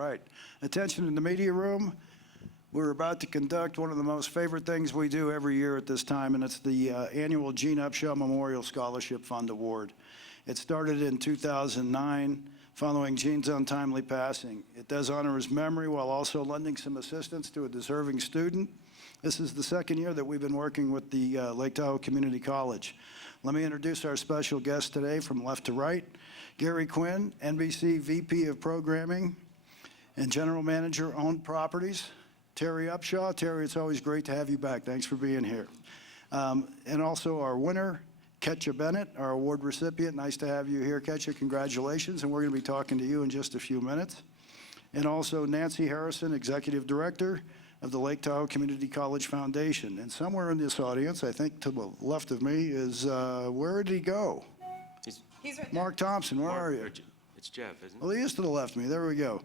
right. Attention in the media room. We're about to conduct one of the most favorite things we do every year at this time, and it's the annual Gene Upshaw Memorial Scholarship Fund Award. It started in 2009 following Gene's untimely passing. It does honor his memory while also lending some assistance to a deserving student. This is the second year that we've been working with the Lake Tahoe Community College. Let me introduce our special guest today from left to right. Gary Quinn, NBC VP of Programming and General Manager, Owned Properties. Terry Upshaw. Terry, it's always great to have you back. Thanks for being here. And also our winner, Kettja Bennett, our award recipient. Nice to have you here, Kettja. Congratulations. And we're going to be talking to you in just a few minutes. And also Nancy Harrison, Executive Director of the Lake Tahoe Community College Foundation. And somewhere in this audience, I think to the left of me, is, where did he go? He's right there. Mark Thompson, where are you? It's Jeff, isn't it? Well, he is to the left of me. There we go. Okay.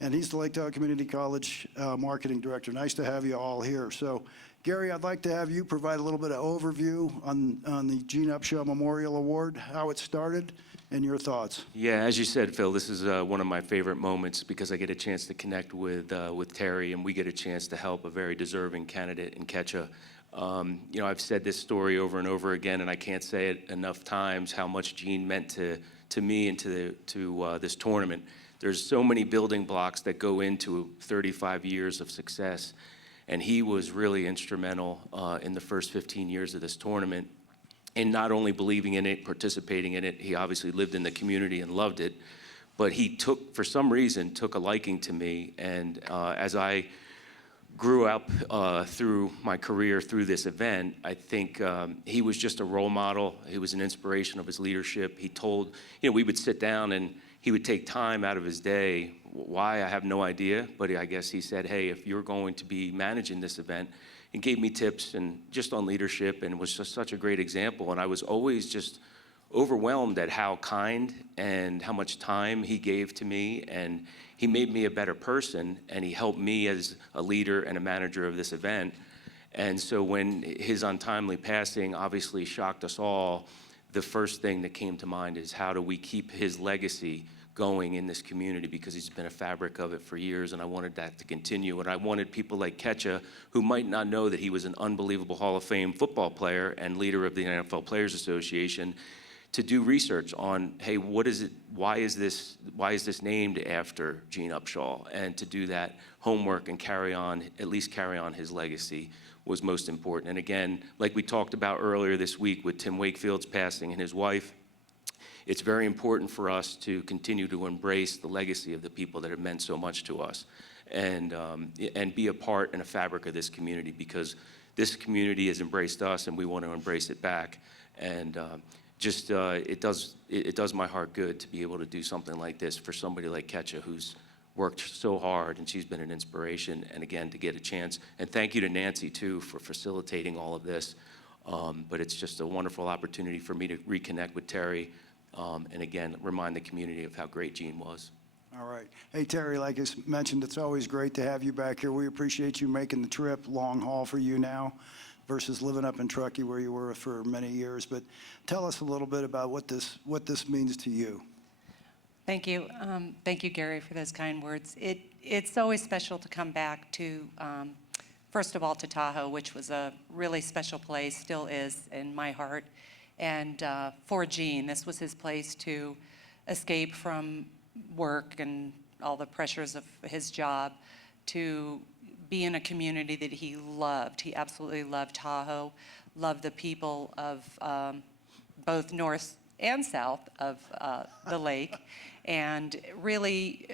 And he's the Lake Tahoe Community College Marketing Director. Nice to have you all here. So, Gary, I'd like to have you provide a little bit of overview on the Gene Upshaw Memorial Award, how it started, and your thoughts. Yeah, as you said, Phil, this is one of my favorite moments because I get a chance to connect with Terry, and we get a chance to help a very deserving candidate in Kettja. You know, I've said this story over and over again, and I can't say it enough times how much Gene meant to me and to this tournament. There's so many building blocks that go into 35 years of success, and he was really instrumental in the first 15 years of this tournament in not only believing in it, participating in it. He obviously lived in the community and loved it, but he for some reason, took a liking to me, and as I grew up through my career through this event, I think he was just a role model. He was an inspiration of his leadership. He told, you know, we would sit down and he would take time out of his day. Why, I have no idea, but I guess he said, hey, if you're going to be managing this event, and gave me tips and just on leadership, and was just such a great example. And I was always just overwhelmed at how kind and how much time he gave to me, and he made me a better person, and he helped me as a leader and a manager of this event. And so when his untimely passing obviously shocked us all, the first thing that came to mind is how do we keep his legacy going in this community, because he's been a fabric of it for years, and I wanted that to continue. And I wanted people like Kettja, who might not know that he was an unbelievable Hall of Fame football player and leader of the NFL Players Association, to do research on, hey, what is it, why is this named after Gene Upshaw? And to do that homework and at least carry on his legacy was most important. And again, like we talked about earlier this week with Tim Wakefield's passing and his wife, it's very important for us to continue to embrace the legacy of the people that have meant so much to us, and be a part and a fabric of this community, because this community has embraced us and we want to embrace it back. And it does my heart good to be able to do something like this for somebody like Kettja, who's worked so hard, and she's been an inspiration, and again, to get a chance. And thank you to Nancy, too, for facilitating all of this. But it's just a wonderful opportunity for me to reconnect with Terry, and again, remind the community of how great Gene was. All right. Hey, Terry, like I mentioned, it's always great to have you back here. We appreciate you making the trip, long haul for you now, versus living up in Truckee where you were for many years. But tell us a little bit about what this means to you. Thank you. Thank you, Gary, for those kind words. It's always special to come back to, first of all, to Tahoe, which was a really special place, still is in my heart. And for Gene, this was his place to escape from work and all the pressures of his job, to be in a community that he loved. He absolutely loved Tahoe, loved the people of both north and south of the lake, and really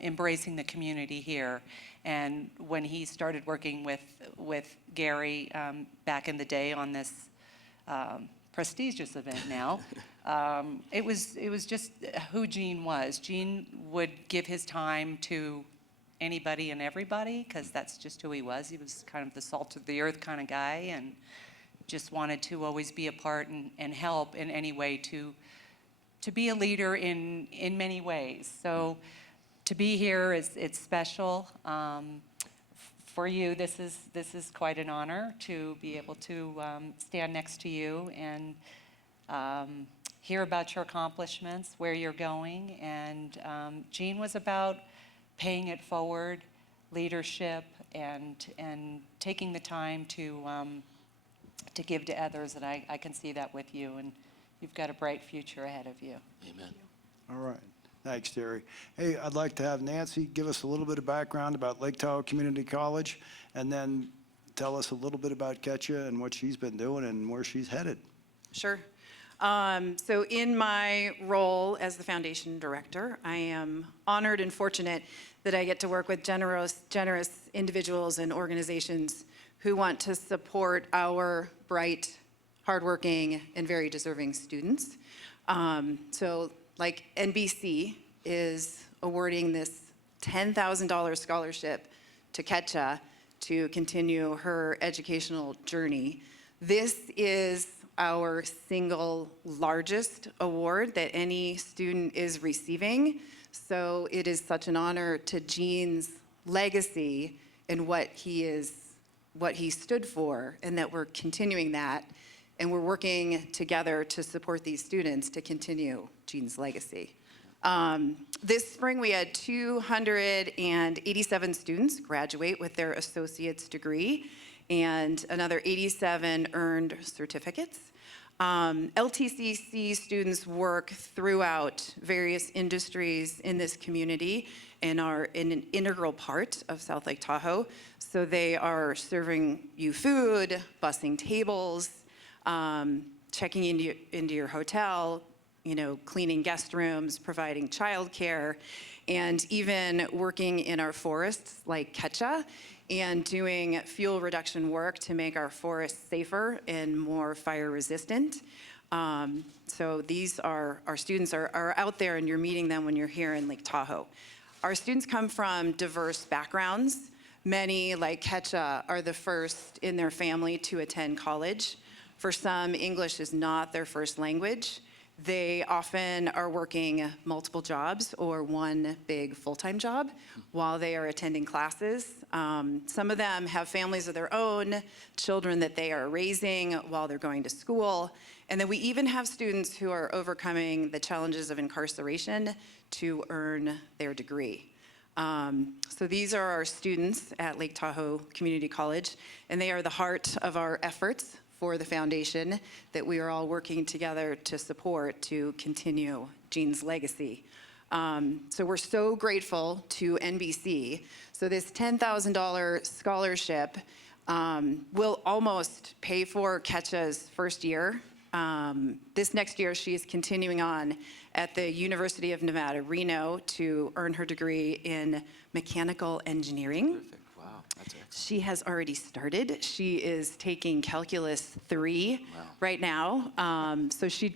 embracing the community here. And when he started working with Gary back in the day on this prestigious event now, it was just who Gene was. Gene would give his time to anybody and everybody, because that's just who he was. He was kind of the salt of the earth kind of guy, and just wanted to always be a part and help in any way to be a leader in many ways. So to be here it's special. For you, this is quite an honor to be able to stand next to you and hear about your accomplishments, where you're going. And Gene was about paying it forward, leadership, and taking the time to give to others, and I can see that with you, and you've got a bright future ahead of you. Amen. All right. Thanks, Terry. Hey, I'd like to have Nancy give us a little bit of background about Lake Tahoe Community College, and then tell us a little bit about Kettja and what she's been doing and where she's headed. Sure. So in my role as the foundation director, I am honored and fortunate that I get to work with generous individuals and organizations who want to support our bright, hardworking, and very deserving students. So like NBC is awarding this $10,000 scholarship to Kettja to continue her educational journey. This is our single largest award that any student is receiving. So it is such an honor to Gene's legacy and what he stood for, and that we're continuing that, and we're working together to support these students to continue Gene's legacy. This spring, we had 287 students graduate with their associate's degree, and another 87 earned certificates. LTCC students work throughout various industries in this community and are an integral part of South Lake Tahoe. So they are serving you food, bussing tables, checking into your hotel, cleaning guest rooms, providing childcare, and even working in our forests like Kettja and doing fuel reduction work to make our forests safer and more fire resistant. So these are, our students are out there, and you're meeting them when you're here in Lake Tahoe. Our students come from diverse backgrounds. Many, like Kettja, are the first in their family to attend college. For some, English is not their first language. They often are working multiple jobs or one big full-time job while they are attending classes. Some of them have families of their own, children that they are raising while they're going to school. And then we even have students who are overcoming the challenges of incarceration to earn their degree. So these are our students at Lake Tahoe Community College, and they are the heart of our efforts for the foundation that we are all working together to support to continue Gene's legacy. So we're so grateful to NBC. So this $10,000 scholarship will almost pay for Kettja's first year. This next year, she is continuing on at the University of Nevada, Reno, to earn her degree in mechanical engineering. Perfect. Wow, that's excellent. She has already started. She is taking Calculus 3 Wow. right now. So she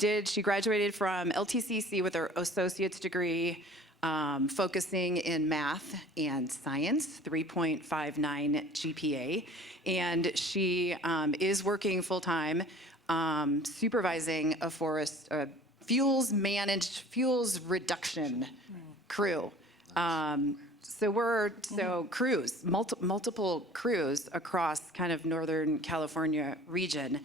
graduated from LTCC with her associate's degree, focusing in math and science, 3.59 GPA. And she is working full-time, supervising a forest, fuels reduction crew. Crews, multiple crews across kind of Northern California region.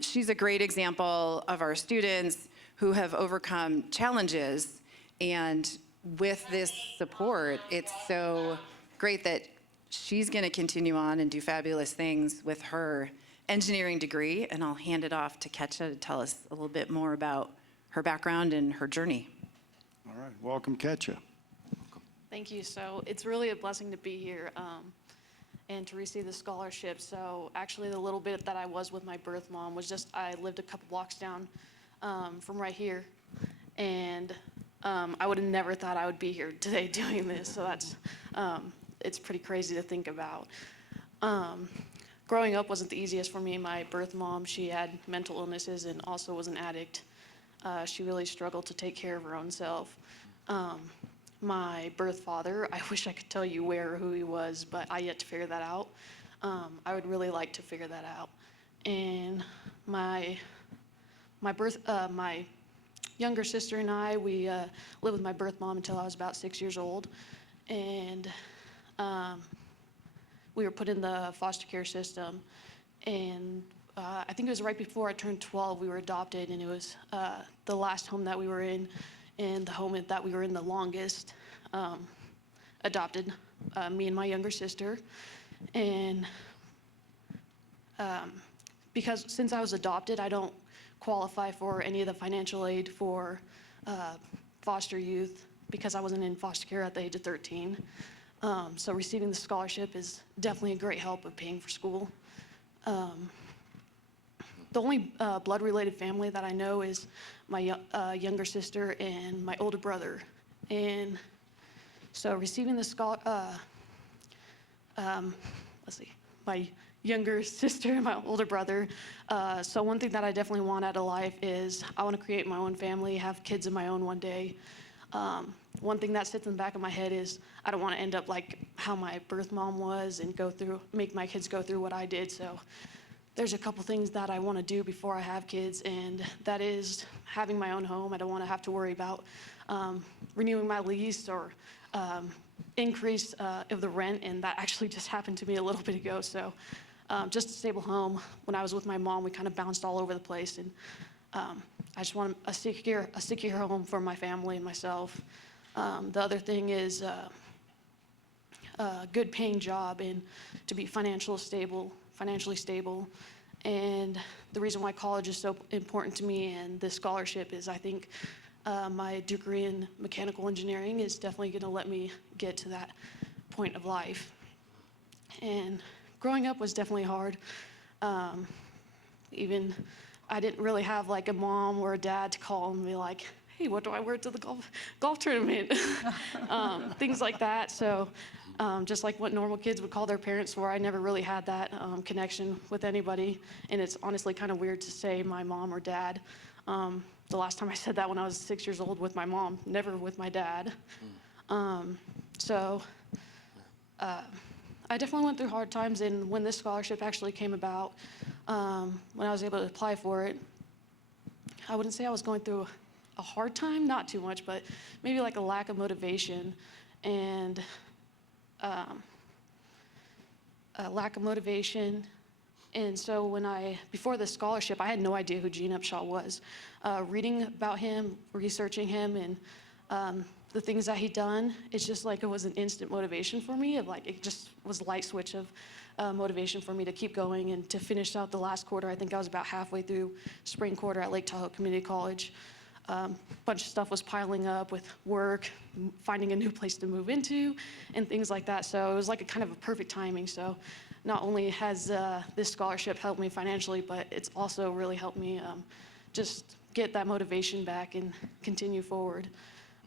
She's a great example of our students who have overcome challenges, and with this support, it's so great that she's going to continue on and do fabulous things with her engineering degree, and I'll hand it off to Kettja to tell us a little bit more about her background and her journey. All right. Welcome, Kettja. Thank you. So it's really a blessing to be here and to receive the scholarship. So actually the little bit that I was with my birth mom was just, I lived a couple blocks down from right here. And I would have never thought I would be here today doing this. So that's, it's pretty crazy to think about. Growing up wasn't the easiest for me. My birth mom, she had mental illnesses and also was an addict. She really struggled to take care of her own self. My birth father, I wish I could tell you where or who he was, but I yet to figure that out. I would really like to figure that out. And my younger sister and I, we lived with my birth mom until I was about 6 years old. And we were put in the foster care system. And I think it was right before I turned 12, we were adopted, and it was the last home that we were in and the home that we were in the longest. adopted me and my younger sister. And because since I was adopted, I don't qualify for any of the financial aid for foster youth because I wasn't in foster care at the age of 13. So receiving the scholarship is definitely a great help of paying for school. The only blood-related family that I know is my younger sister and my older brother. And so receiving the my younger sister and my older brother. So one thing that I definitely want out of life is I want to create my own family, have kids of my own one day. One thing that sits in the back of my head is I don't want to end up like how my birth mom was and make my kids go through what I did. So there's a couple things that I want to do before I have kids, and that is having my own home. I don't want to have to worry about renewing my lease or increase of the rent, and that actually just happened to me a little bit ago. So just a stable home. When I was with my mom, we kind of bounced all over the place, and I just want a secure home for my family and myself. The other thing is a good paying job and to be financially stable. And the reason why college is so important to me and this scholarship is I think my degree in mechanical engineering is definitely going to let me get to that point of life. And growing up was definitely hard. Even I didn't really have like a mom or a dad to call and be like, hey, what do I wear to the golf tournament? Things like that. So just like what normal kids would call their parents for, I never really had that connection with anybody. And it's honestly kind of weird to say my mom or dad. The last time I said that when I was 6 years old with my mom, never with my dad. So I definitely went through hard times, and when this scholarship actually came about, when I was able to apply for it, I wouldn't say I was going through a hard time, not too much, but maybe like a lack of motivation and a lack of motivation. And so before the scholarship, I had no idea who Gene Upshaw was. Reading about him, researching him, and the things that he'd done, it's just like it was an instant motivation for me. It just was a light switch of motivation for me to keep going and to finish out the last quarter. I think I was about halfway through spring quarter at Lake Tahoe Community College. A bunch of stuff was piling up with work, finding a new place to move into, and things like that. So it was like a kind of a perfect timing. So not only has this scholarship helped me financially, but it's also really helped me just get that motivation back and continue forward.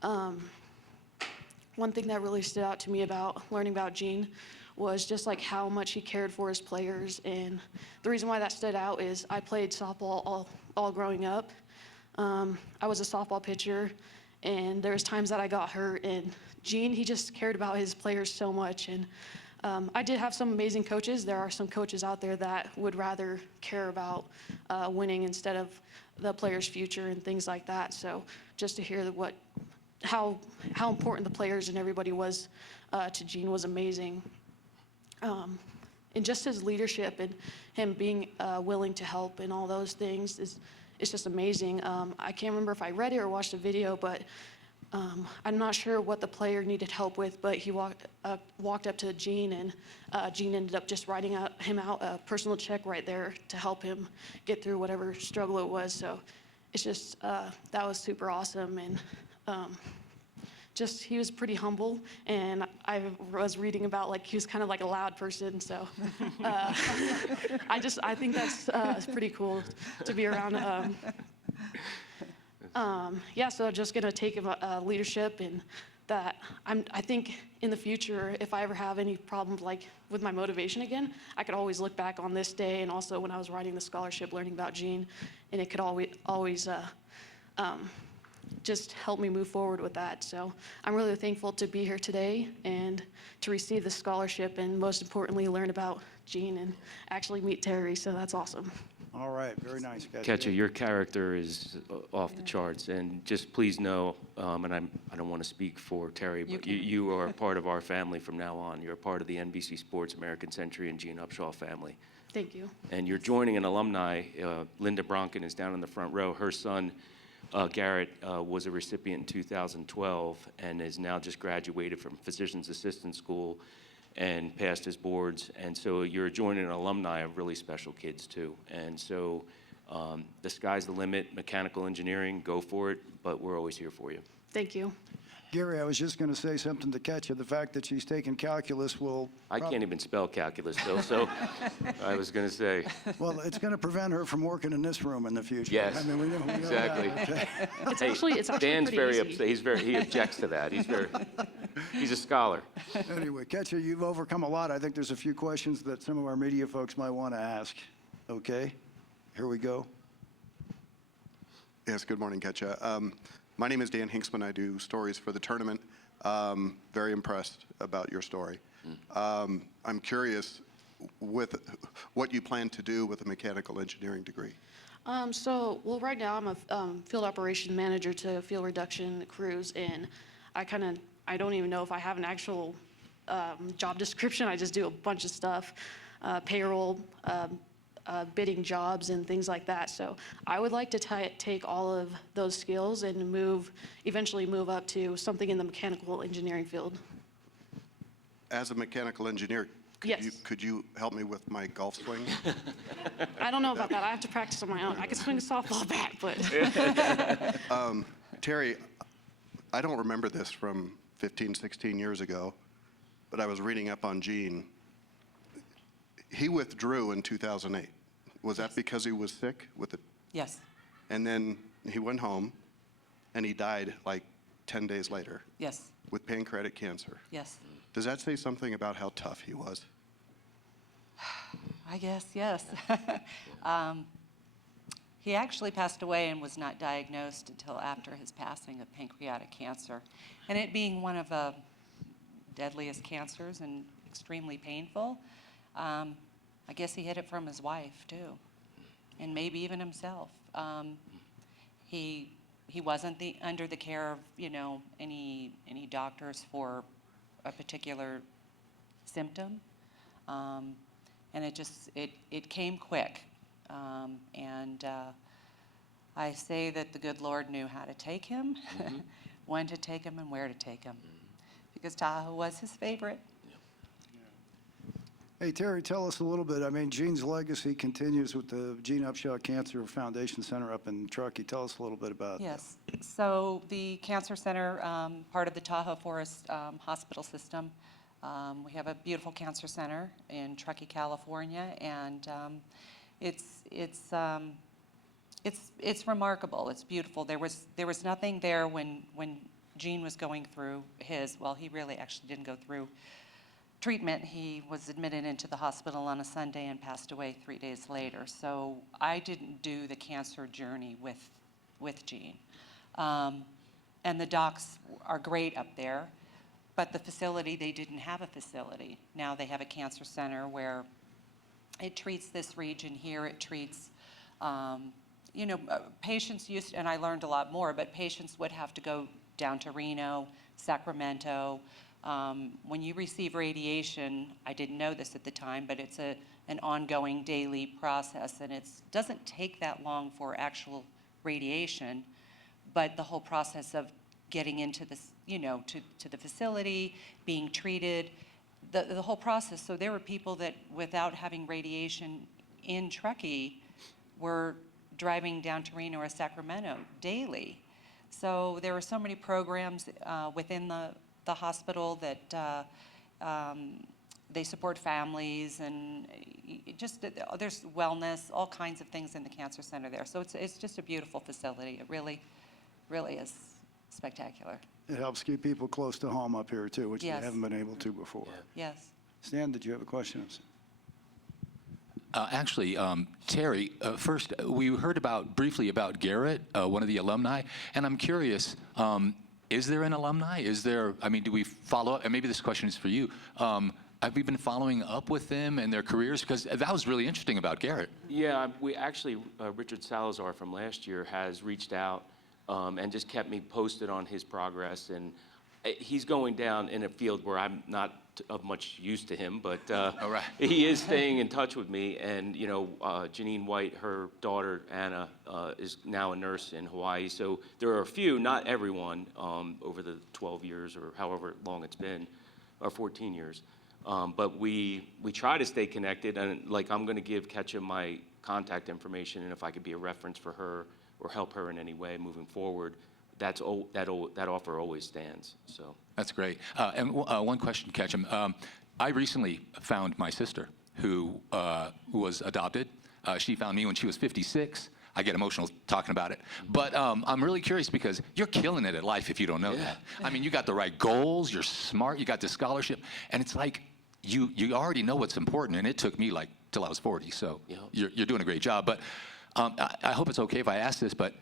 One thing that really stood out to me about learning about Gene was just like how much he cared for his players. And the reason why that stood out is I played softball all growing up. I was a softball pitcher, and there was times that I got hurt, and Gene, he just cared about his players so much. And I did have some amazing coaches. There are some coaches out there that would rather care about winning instead of the player's future and things like that. So just to hear how important the players and everybody was to Gene was amazing. And just his leadership and him being willing to help and all those things it's just amazing. I can't remember if I read it or watched a video, but I'm not sure what the player needed help with, but he walked up to Gene, and Gene ended up just writing him out a personal check right there to help him get through whatever struggle it was. So it's just, that was super awesome. And just, he was pretty humble, and I was reading about, like, he was kind of like a loud person, so I think that's pretty cool to be around. Yeah, so just gonna take leadership, and that I think in the future, if I ever have any problems like with my motivation again, I could always look back on this day, and also when I was writing the scholarship, learning about Gene, and it could always just help me move forward with that. So I'm really thankful to be here today and to receive the scholarship, and most importantly, learn about Gene and actually meet Terry. So that's awesome. All right, very nice, Kettja, your character is off the charts, and just please know, and I don't want to speak for Terry, but you are a part of our family from now on. You're a part of the NBC Sports, American Century, and Gene Upshaw family. Thank you. And you're joining an alumni. Linda Bronken is down in the front row. Her son Garrett was a recipient in 2012 and is now just graduated from Physician's Assistant School and passed his boards. And so you're joining an alumni of really special kids too. And so the sky's the limit, mechanical engineering, go for it, but we're always here for you. Thank you. Gary, I was just going to say something to Kettja. The fact that she's taken calculus will, I can't even spell calculus, Bill, so I was going to say, well, it's going to prevent her from working in this room in the future. yes, I mean, we know exactly. that, okay? It's actually Dan's pretty very easy. upset. He objects to that. He's a scholar. Anyway, Kettja, you've overcome a lot. I think there's a few questions that some of our media folks might want to ask. Okay, here we go. Yes, good morning, Kettja. My name is Dan Hinksman. I do stories for the tournament. Very impressed about your story. I'm curious with what you plan to do with a mechanical engineering degree. Well, right now I'm a field operations manager to field reduction crews, and I don't even know if I have an actual job description. I just do a bunch of stuff, payroll, bidding jobs and things like that. So I would like to take all of those skills and eventually move up to something in the mechanical engineering field. As a mechanical engineer, Yes. could you help me with my golf swing? I don't know about that. I have to practice on my own. I can swing a softball bat, but Terry, I don't remember this from 15, 16 years ago, but I was reading up on Gene. He withdrew in 2008. Was that because he was sick with it? Yes, And then he went home, and he died like 10 days later yes, with pancreatic cancer. yes. Does that say something about how tough he was? I guess, yes. He actually passed away and was not diagnosed until after his passing of pancreatic cancer. And it being one of the deadliest cancers and extremely painful, I guess he hid it from his wife too, and maybe even himself. He wasn't under the care of any doctors for a particular symptom, and it came quick. I say that the good Lord knew how to take him, when to take him, and where to take him, because Tahoe was his favorite. Hey, Terry, tell us a little bit. I mean, Gene's legacy continues with the Gene Upshaw Cancer Foundation Center up in Truckee. Tell us a little bit about that. Yes. So the Cancer Center, part of the Tahoe Forest Hospital System, we have a beautiful cancer center in Truckee, California, and it's remarkable. It's beautiful. There was nothing there when Gene was going through his. Well, he really actually didn't go through treatment. He was admitted into the hospital on a Sunday and passed away 3 days later. So I didn't do the cancer journey with Gene. And the docs are great up there, but the facility, they didn't have a facility. Now they have a cancer center where it treats this region here. It treats, patients used, and I learned a lot more, but patients would have to go down to Reno, Sacramento. When you receive radiation, I didn't know this at the time, but it's an ongoing daily process, and it doesn't take that long for actual radiation, but the whole process of getting into this, to the facility, being treated, the whole process. So there were people that, without having radiation in Truckee, were driving down to Reno or Sacramento daily. So there were so many programs within the hospital that they support families, and there's wellness, all kinds of things in the cancer center there. So it's just a beautiful facility. It really, really is spectacular. It helps keep people close to home up here too, which they Yes. haven't been able to before. Yes. Stan, did you have a question? Actually, Terry, first, we heard briefly about Garrett, one of the alumni, and I'm curious, is there an alumni? Do we follow up? And maybe this question is for you. Have you been following up with them and their careers? Because that was really interesting about Garrett. Yeah, we actually, Richard Salazar from last year has reached out and just kept me posted on his progress. And He's going down in a field where I'm not of much use to him, but All right. he is staying in touch with me. And, you know, Janine White, her daughter, Anna, is now a nurse in Hawaii. So there are a few, not everyone, over the 12 years or however long it's been, or 14 years. But we try to stay connected. And, like, I'm going to give Kettja my contact information, and if I could be a reference for her or help her in any way moving forward, that offer always stands. So That's great. And one question, Ketchum. I recently found my sister who was adopted. She found me when she was 56. I get emotional talking about it. But I'm really curious because you're killing it at life if you don't know that. I mean, you got the right goals, you're smart, you got the scholarship, and it's like you already know what's important, and it took me like till I was 40, so you're doing a great job. But I hope it's okay if I ask this, but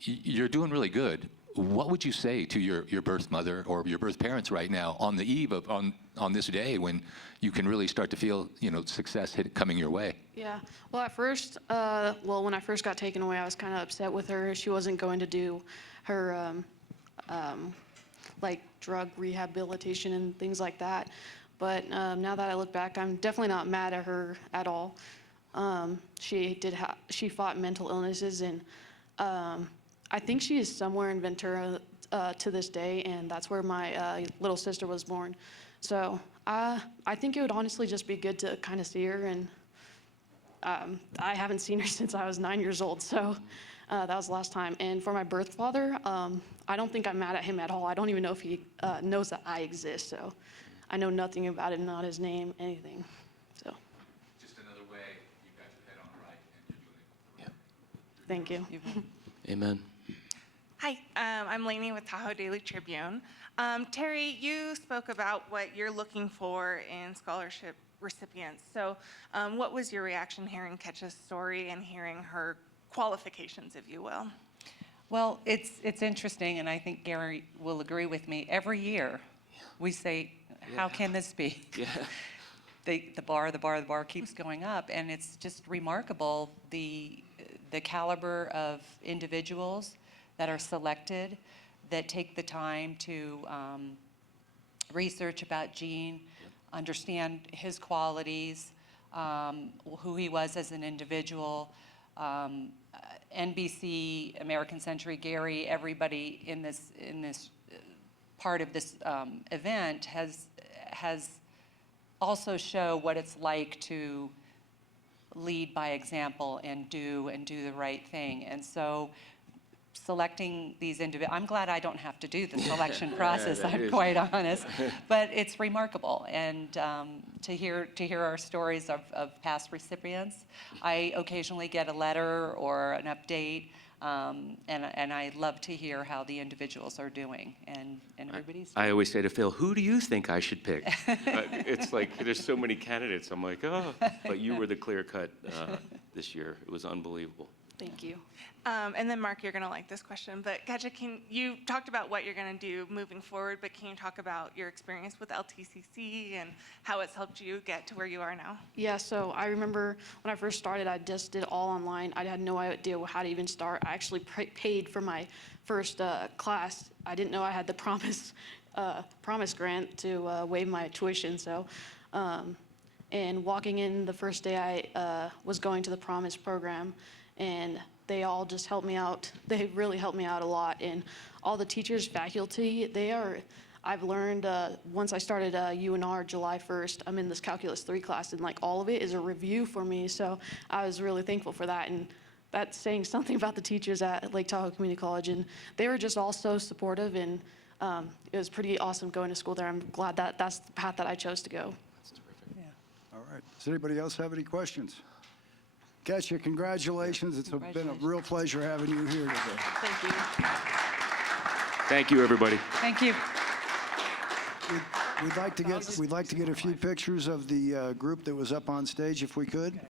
you're doing really good. What would you say to your birth mother or your birth parents right now on the eve of on this day when you can really start to feel, you know, success coming your way? Yeah. Well, at first, when I first got taken away, I was kind of upset with her. She wasn't going to do her, like, drug rehabilitation and things like that. But now that I look back, I'm definitely not mad at her at all. She fought mental illnesses, and I think she is somewhere in Ventura to this day, and that's where my little sister was born. So I think it would honestly just be good to kind of see her, and I haven't seen her since I was 9 years old, so that was the last time. And for my birth father, I don't think I'm mad at him at all. I don't even know if he knows that I exist, so I know nothing about him, not his name, anything. So Just another way you got your head on right and you're doing it. thank you. amen. Hi, I'm Lainey with Tahoe Daily Tribune. Terry, you spoke about what you're looking for in scholarship recipients. So what was your reaction hearing Kettja's story and hearing her qualifications, if you will? Well, it's interesting, and I think Gary will agree with me. Every year, we say, how can this be? Yeah. The bar keeps going up, and it's just remarkable the caliber of individuals that are selected, that take the time to research about Gene, understand his qualities, who he was as an individual. NBC, American Century, Gary, everybody in this part of this event has also show what it's like to lead by example and do the right thing. And so selecting these individuals, I'm glad I don't have to do the selection process, I'm quite honest, but it's remarkable. And to hear our stories of past recipients, I occasionally get a letter or an update, and I love to hear how the individuals are doing, and everybody's. I always say to Phil, who do you think I should pick? It's like there's so many candidates. I'm like, oh, but you were the clear cut this year. It was unbelievable. Thank you. And then, Mark, you're going to like this question, but Kettja, you talked about what you're going to do moving forward, but can you talk about your experience with LTCC and how it's helped you get to where you are now? Yeah, so I remember when I first started, I just did it all online. I had no idea how to even start. I actually paid for my first class. I didn't know I had the promise grant to waive my tuition. So, and walking in the first day, I was going to the Promise program, and they all just helped me out. They really helped me out a lot. And all the teachers, faculty, I've learned, once I started UNR July 1st, I'm in this Calculus 3 class, and like all of it is a review for me. So I was really thankful for that. And that's saying something about the teachers at Lake Tahoe Community College. And they were just all so supportive, and it was pretty awesome going to school there. I'm glad that that's the path that I chose to go. That's terrific. All right. Does anybody else have any questions? Kettja, congratulations. It's been a Congratulations. real pleasure having you here today. Thank you. Thank you, everybody. Thank you. We'd like to get a few pictures of the group that was up on stage if we could.